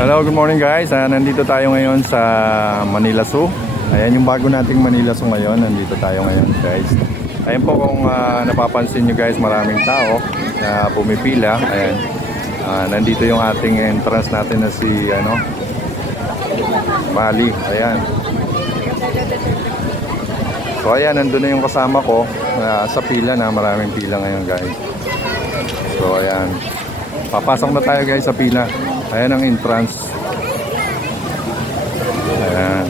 Hello, good morning guys. Nandito tayo ngayon sa Manila Zoo. Ayan yung bago nating Manila Zoo ngayon. Nandito tayo ngayon guys. Ayan po kung napapansin nyo guys, maraming tao na pumipila. Ayan. Nandito yung ating entrance natin na si Mali. Ayan. So ayan, nandun na yung kasama ko sa pila na. Maraming pila ngayon guys. So ayan. Papasok na tayo guys sa pila. Ayan ang entrance. Ayan.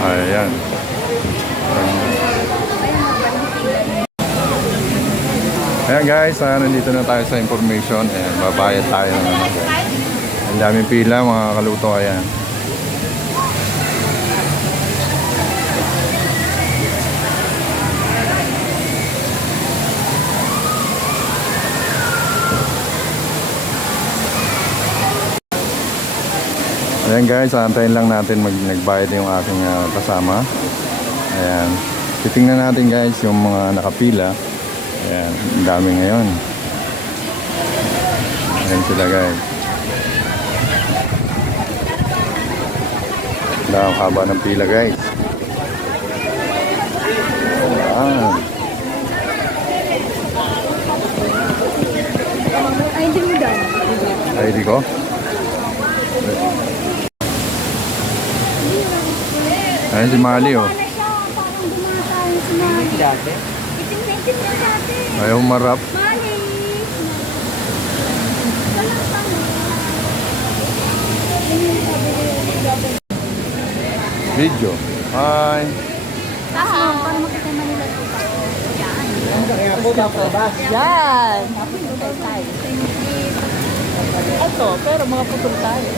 Ayan. Ayan guys, nandito na tayo sa information. Ayan, babayad tayo ng ang daming pila mga kaluto. Ayan. Ayan guys, antayin lang natin nagbayad yung aking kasama. Ayan. Titingnan natin guys yung mga nakapila. Ayan, ang dami ngayon. Ayan sila guys. Ang haba ng pila guys. Ayan. ID mo dyan. ID ko? Ayan si Mali oh. Dati? Itim-itim na dati. Ayaw marap. Mali! Video. Hi. Paano makita Manila Yan. Yan. Ito, pero mga putol tayo.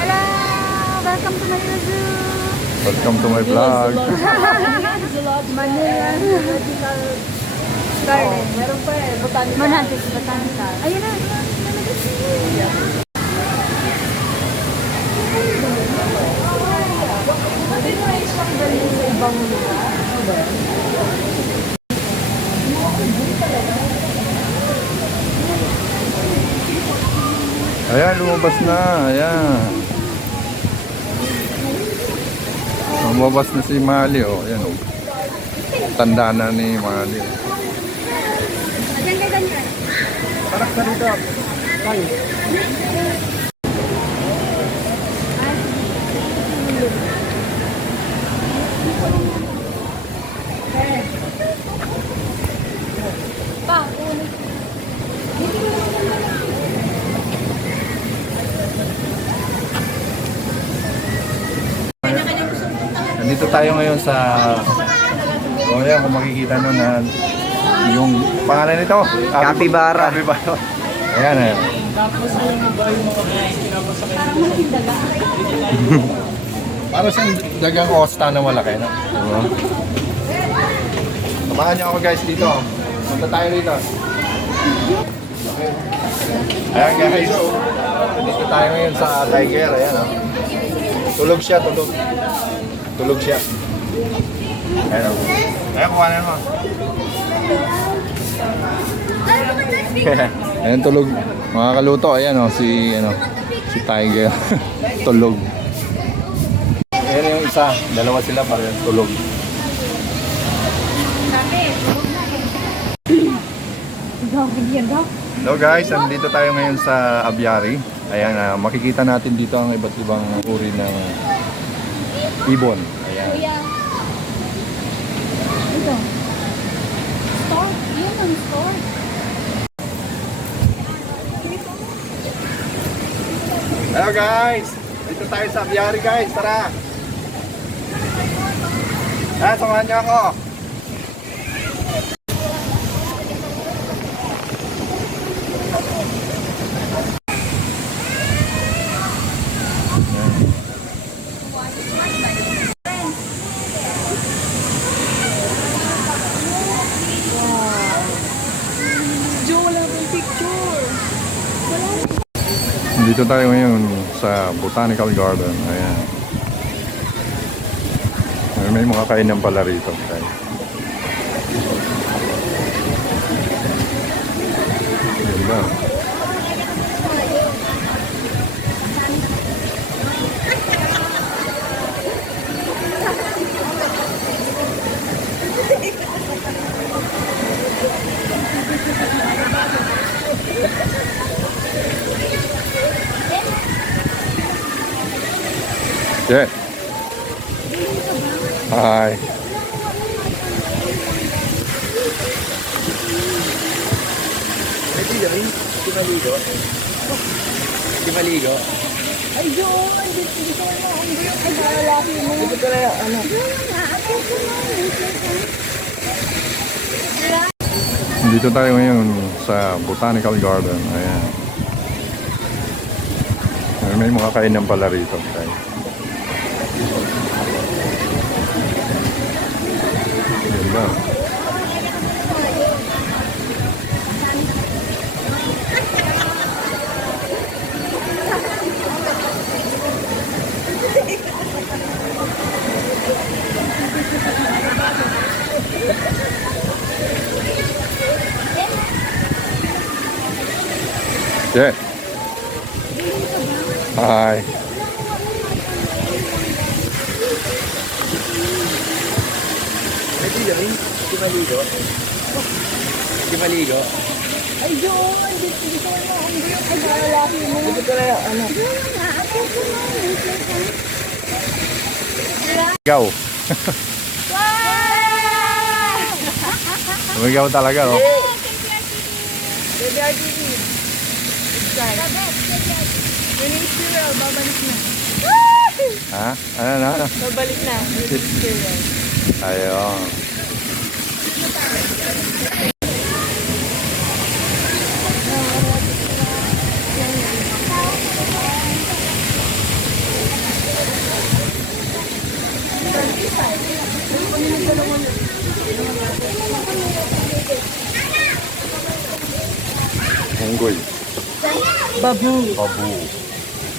Hello! Welcome to Manila Zoo! Welcome to my vlog. Manila Botanical Garden. Meron pa eh. Botanical. Ayun na. Ayan, lumabas na. Ayan. Lumabas na si Mali oh. Ayan oh. Tanda na ni Mali. Parang ka dito. Nandito tayo ngayon sa ayan, kung makikita nyo na yung pangalan nito Capybara. Ayan ayan. Para siyang dagang osta na malaki no? Samahan niyo ako guys dito. Punta tayo dito. Ayan guys, dito tayo ngayon sa tiger. Ayan oh. Tulog siya, tulog. Tulog siya. Ayan o. Ayan, kuhanin mo. Ayan, tulog. Mga kaluto, ayan o, si Tiger. Tulog. Ayan yung isa. Dalawa sila para tulog. Hello guys, nandito tayo ngayon sa aviary. Ayan, makikita natin dito ang iba't ibang uri ng ibon. Ayan. Ito. Store. Yun ang store. Hello guys! Dito tayo sa aviary guys. Tara! Samahan niyo ako. Dito tayo ngayon sa Botanical Garden. Ayan. May mga kainan pala rito. Okay. Ganda. Yeah. Hi. Di maligo? Ay, yun! Hindi ko na ang gulong ay lalaki mo. Hindi ko na ano. Yun nga, ako ko na. Dito tayo ngayon sa Botanical Garden. Ayan. May mga kainan pala rito. Okay. Ganda. Yeah. Hi. Pwede rin? Di maligo? Di maligo? Ay, yun! Hindi ko na ang gulong ay lalaki mo. Hindi ko na ano. Yun nga, ako ko na. Ikaw. Wow! Umigaw talaga, oh. Baby RTV. Release Zero, babalik na. Ha? Ano? Babalik na. Release Zero. Ayun. Unggoy. Babu. Babu.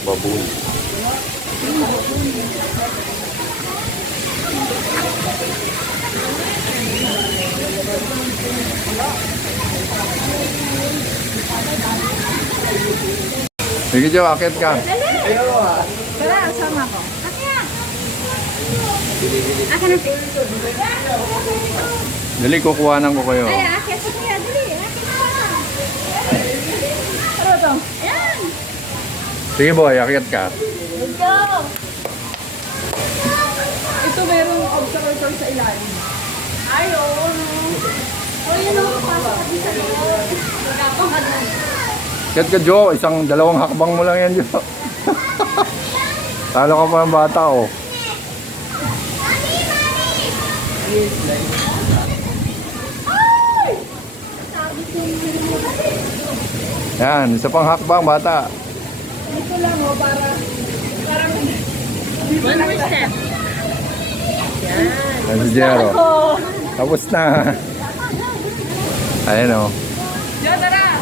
Baboy. Sige, Jo, akit ka. Tara, sama ko. Akin na. Dali, kukuhanan ko kayo. Ay, akin. Sige, dali. Akin na. Ano to? Ayan. Sige, boy, akit ka. Let's go. Ito merong obstacle sa ilalim. Ay, oo, no. O, yun o. Pasok ka din sa loob. Magapang ka doon. Akit ka, Jo. Dalawang hakbang mo lang yan, Jo. Talo ka pa ng bata, oh. Yan, isa pang hakbang, bata. Dito lang o, parang one more step. Yan. Yan si Jero. Tapos na. Ayan, oh. Jo, tara.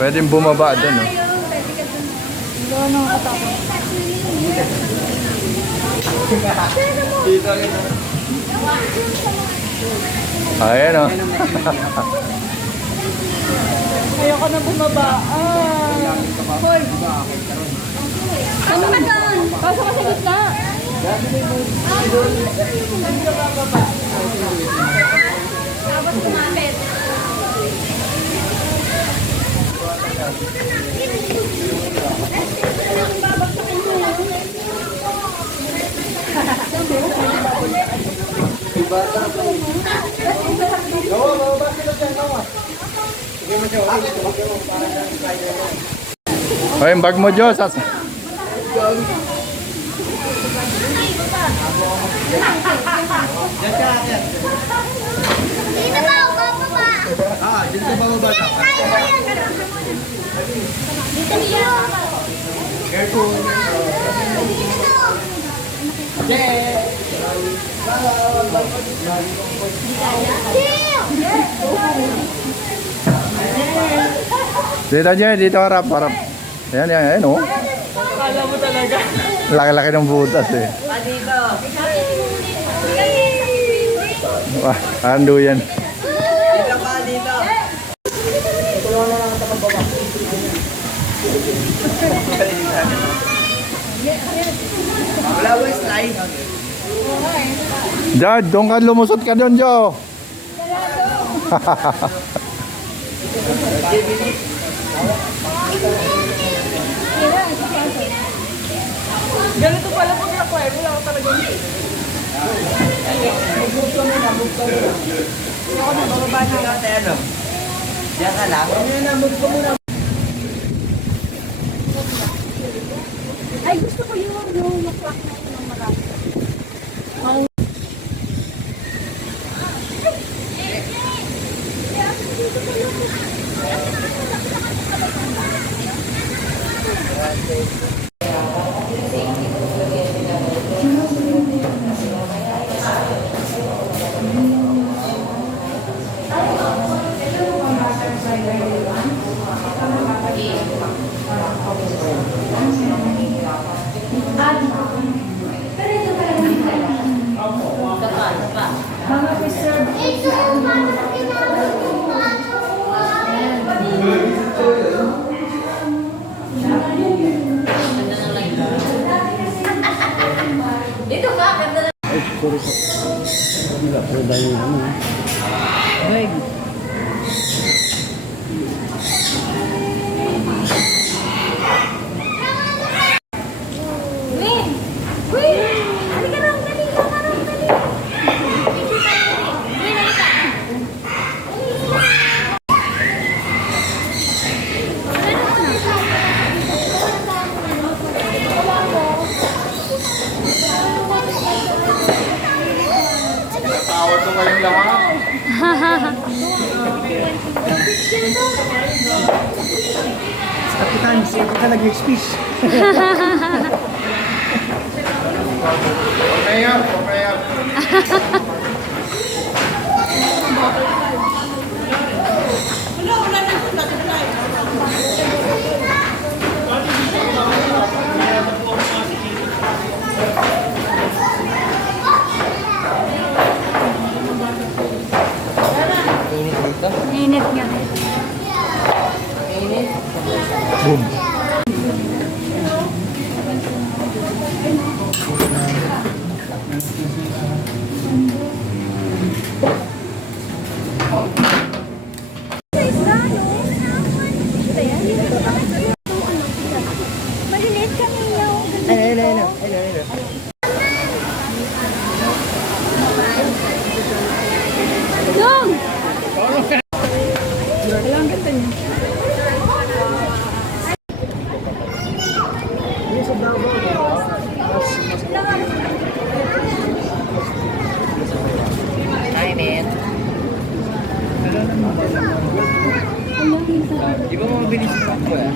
Pwedeng bumaba dun, oh. Ayun, pwede ka dun. Ano katapos? Dito rin. Ayan, oh. Ayoko na bumaba. Hoy. Pasok ka doon. Pasok ka sa gitna. Tapos kumapit. O, yung bag mo, Jo. Sas Dito ba ako bababa? Dito ba ba? Dito niyo. Careful. Chill! Dito dyan, dito harap, harap. Ayan, ayan, ayan, oh. Kala mo talaga. Laki-laki ng butas eh. Dito. Wah, ando yan. Dito pa, dito. Wala ba slide? Dad, doon ka lumusot ka doon, Jo. Ganito pala pag nakuha. Wala ko talaga. Ako na, bababa na. Ano? Diyan ka lang? Ay, gusto ko yung makwak na yun ng marami. Dito ka, ganda na. Win! Win! Halika raw, dali ka raw, dali. Win, halika. Tawad ko kayong lahat. Kapitan, siya ka nag-speech. Okay yan, okay yan. Init dito. Init nga. Init. Boom. Maliliit kami yung... Ayun. Dong! Walang ganda niya. Hi, man. Di ba mabilis yung sakto eh?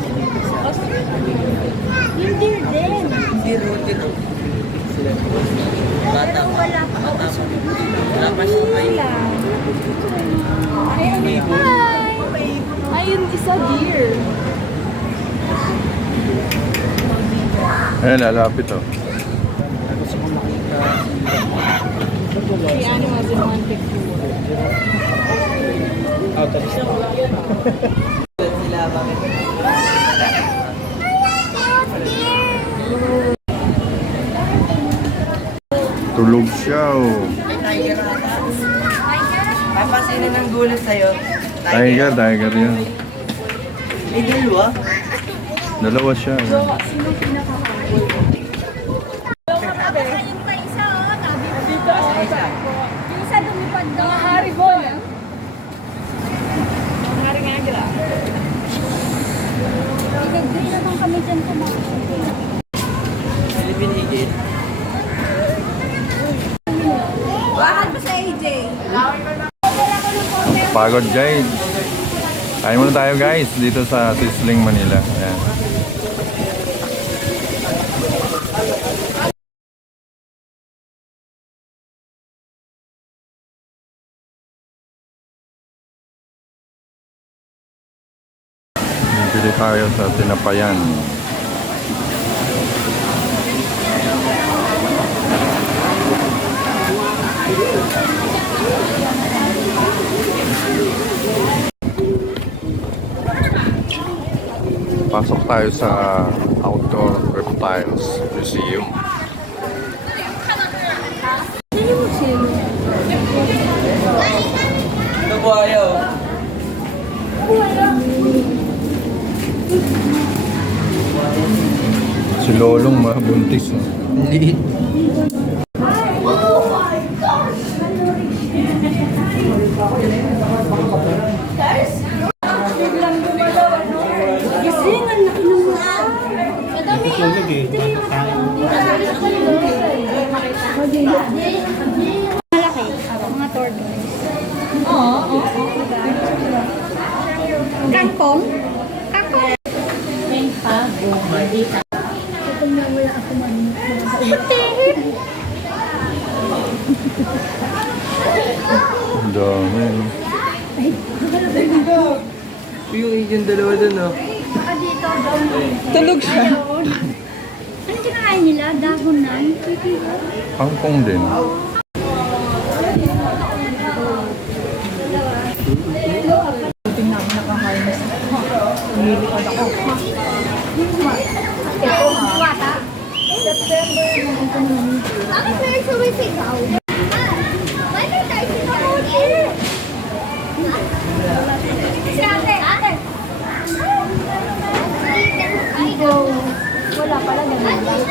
Yung deer din. Hindi rooted. Bata pa. Wala pa. Bata pa. Wala pa siya may... Hi! Ayun, isa deer. Ayan, lalapit oh. The animals in one picture. Sila bakit? Tulog siya oh. May tiger ata. Papa, sino nang gulat sa'yo? Tiger, tiger yan. May dalawa? Dalawa siya. Sino pinaka-humble? Yung pa isa, oh. Dito, Isa. yung isa lumipad na. Mga haribol. Mga haring agila. Nag-green naman kami dyan kumain. Philippine Eagle. Bakit ba sa AJ? Pagod guys. Kain muna tayo guys dito sa Sizzling Manila. Ayan. Bili tayo sa Tinapayan. Pasok tayo sa Outdoor Reptiles Museum. Ito po ayaw. Si Lolong mabuntis. No? Liit. Gising, ang laki ng mukha. Madami malaki. Mga tortoise. Oo. Kangkong? Kangkong. Ang dami. Yung dalawa dun, oh. Baka dito daw. Tulog siya. Ano kinakain nila? Dagonan? Hangkong din. Wata? Bakit may sumisigaw? Bakit tayo sinahuli? Si ate, ate. Ay, go. Wala pala, ganun lang.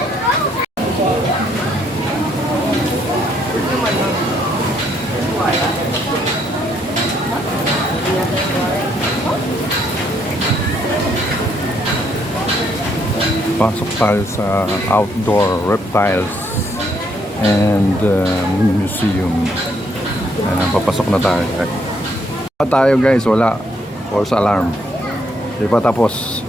Pasok tayo sa Outdoor Reptiles and Museum. Ayan, papasok na tayo. Tayo guys, wala. False alarm. Di pa tapos.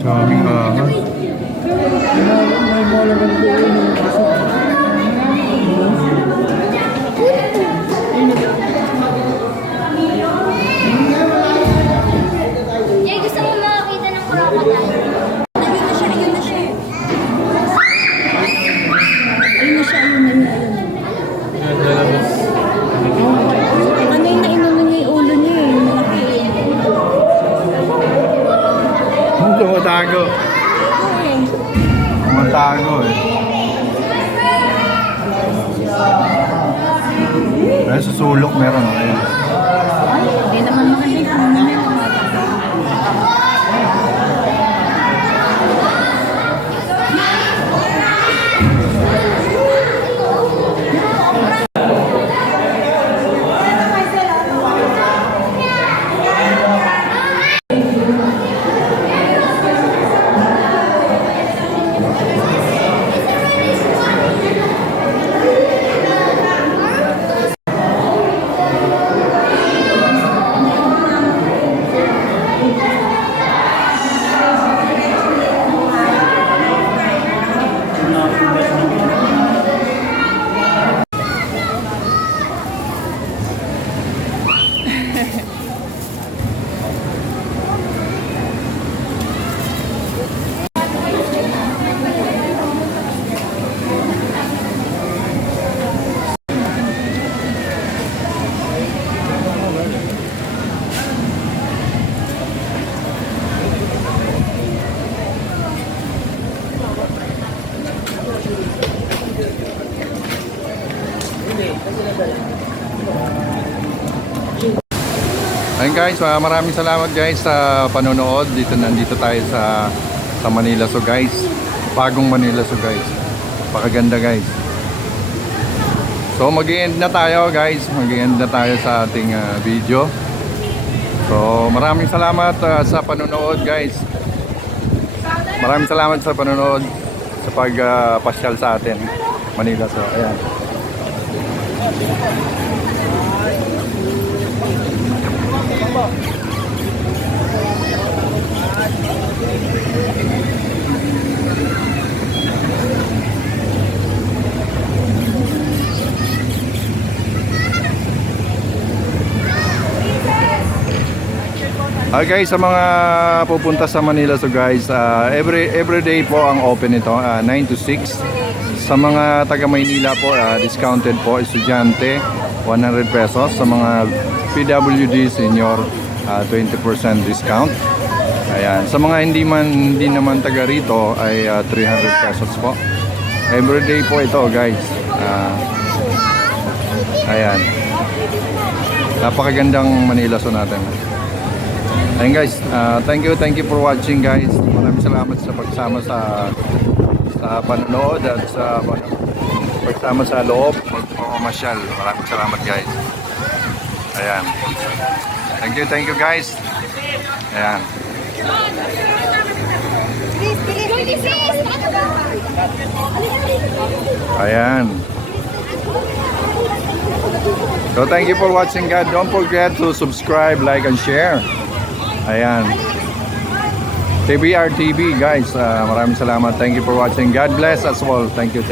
Daming ahas. Jay, gusto mo makakita ng crocodile? Nandito na siya. Tumatago. Tumatago eh. Ay, susulok meron. Ayan. Ay, hindi naman makasing kung ano yung Ayun guys, maraming salamat guys sa panonood. Nandito tayo sa Manila Zoo guys. Bagong Manila Zoo guys. Pakaganda guys. So mag-i-end na tayo guys. Mag-i-end na tayo sa ating video. So maraming salamat sa panonood guys. Maraming salamat sa panonood sa pagpasyal sa atin Manila Zoo. Ayan. Guys, sa mga pupunta sa Manila Zoo guys, every day po ang open ito, 9 to 6. Sa mga taga Maynila po, discounted po, estudyante 100 pesos. Sa mga PWD senior, 20% discount. Ayan. Sa mga hindi naman taga rito ay 300 pesos po. Every day po ito guys. Ayan. Napakagandang Manila Zoo natin. Ayun guys, thank you for watching guys. Maraming salamat sa pagsama sa panonood at sa pagsama sa loob magpapamasyal. Maraming salamat guys. Ayan. Thank you guys. Ayan. Ayan. So thank you for watching guys. Don't forget to subscribe, like and share. Ayan. TBR TV guys, maraming salamat. Thank you for watching. God bless us all. Thank you.